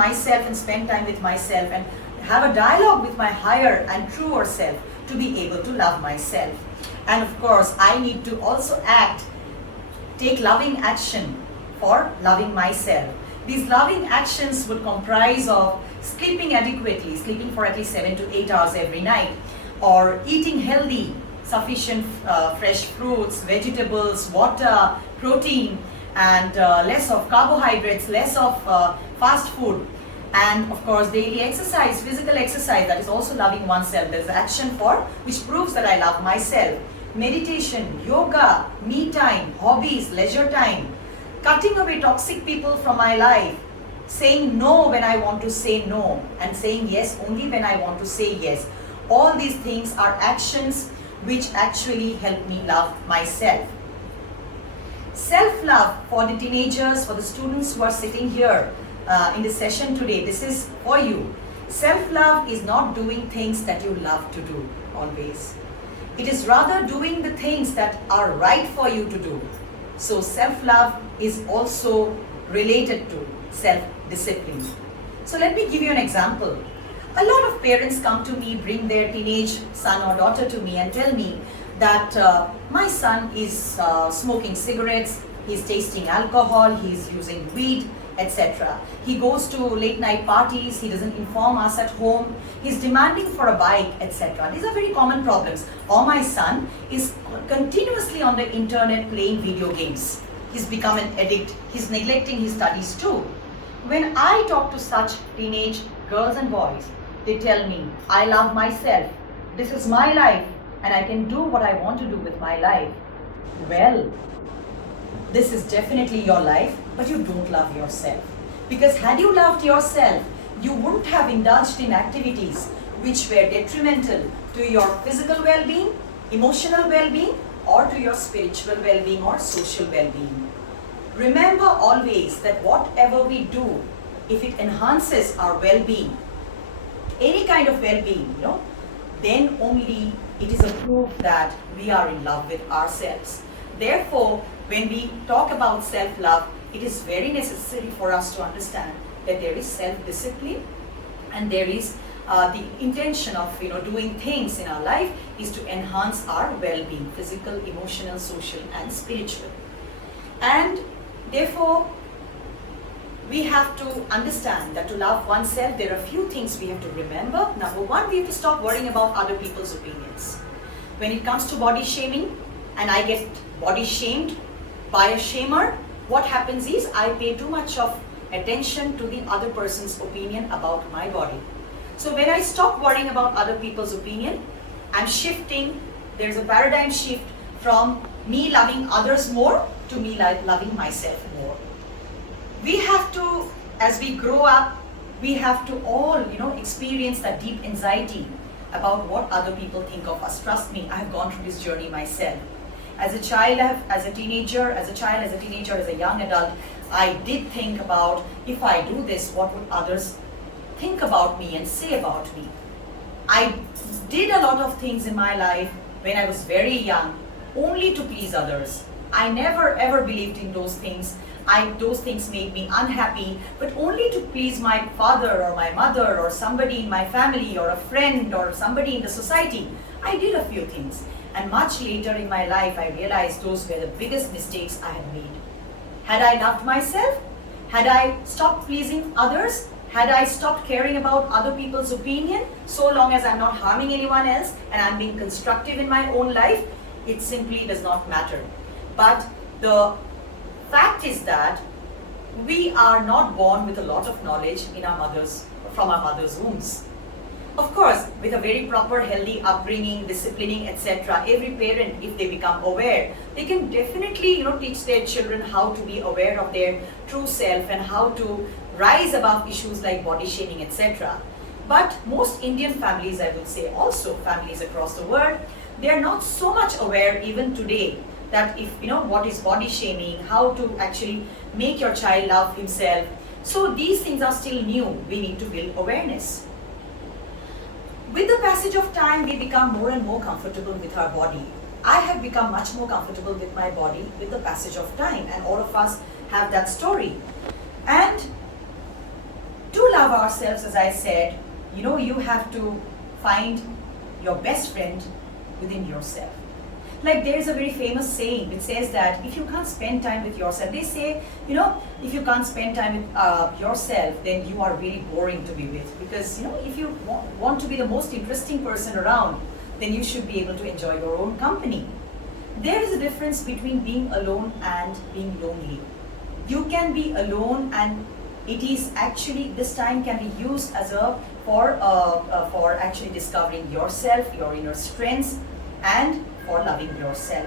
myself and spend time with myself and have a dialogue with my higher and truer self to be able to love myself. And of course, I need to also take loving action for loving myself. These loving actions would comprise of sleeping adequately, sleeping for at least 7 to 8 hours every night, or eating healthy, sufficient fresh fruits, vegetables, water, protein, and less of carbohydrates, less of fast food, and of course daily exercise, physical exercise, that is also loving oneself. There's action for which proves that I love myself. Meditation, yoga, me time, hobbies, leisure time, cutting away toxic people from my life, saying no when I want to say no, and saying yes only when I want to say yes. All these things are actions which actually help me love myself. Self-love for the teenagers, for the students who are sitting here in the session today, this is for you. Self-love is not doing things that you love to do always. It is rather doing the things that are right for you to do. So self-love is also related to self-discipline. So let me give you an example. A lot of parents come to me, bring their teenage son or daughter to me and tell me that my son is smoking cigarettes, he's tasting alcohol, he's using weed, etc. He goes to late night parties, he doesn't inform us at home, he's demanding for a bike, etc. These are very common problems. Or my son is continuously on the internet playing video games. He's become an addict, he's neglecting his studies too. When I talk to such teenage girls and boys, they tell me, I love myself, this is my life, and I can do what I want to do with my life. Well, this is definitely your life, but you don't love yourself. Because had you loved yourself, you wouldn't have indulged in activities which were detrimental to your physical well-being, emotional well-being, or to your spiritual well-being or social well-being. Remember always that whatever we do, if it enhances our well-being, any kind of well-being, then only it is a proof that we are in love with ourselves. Therefore, when we talk about self-love, it is very necessary for us to understand that there is self-discipline and there is the intention of doing things in our life is to enhance our well-being, physical, emotional, social, and spiritual. And therefore, we have to understand that to love oneself, there are a few things we have to remember. Number one, we have to stop worrying about other people's opinions. When it comes to body shaming, and I get body shamed by a shamer, what happens is I pay too much of attention to the other person's opinion about my body. So when I stop worrying about other people's opinion, I'm shifting, there's a paradigm shift from me loving others more to me loving myself more. We have to, as we grow up, we have to all, experience that deep anxiety about what other people think of us. Trust me, I have gone through this journey myself. As a child, as a teenager, as a young adult, I did think about, if I do this, what would others think about me and say about me? I did a lot of things in my life when I was very young, only to please others. I never ever believed in those things. Those things made me unhappy, but only to please my father or my mother or somebody in my family or a friend or somebody in the society. I did a few things. And much later in my life, I realized those were the biggest mistakes I had made. Had I loved myself? Had I stopped pleasing others? Had I stopped caring about other people's opinion, so long as I'm not harming anyone else and I'm being constructive in my own life, it simply does not matter. But the fact is that we are not born with a lot of knowledge from our mother's wombs. Of course, with a very proper, healthy upbringing, disciplining, etc., every parent, if they become aware, they can definitely, teach their children how to be aware of their true self and how to rise above issues like body shaming, etc. But most Indian families, I would say, also families across the world, they are not so much aware even today that if, what is body shaming, how to actually make your child love himself. So these things are still new. We need to build awareness. With the passage of time, we become more and more comfortable with our body. I have become much more comfortable with my body with the passage of time, and all of us have that story. And to love ourselves, as I said, you have to find your best friend within yourself. Like there is a very famous saying which says that if you can't spend time with yourself, they say, if you can't spend time with yourself, then you are really boring to be with. Because, if you want to be the most interesting person around, then you should be able to enjoy your own company. There is a difference between being alone and being lonely. You can be alone, and it is actually, this time can be used as for actually discovering yourself, your inner strengths, and for loving yourself.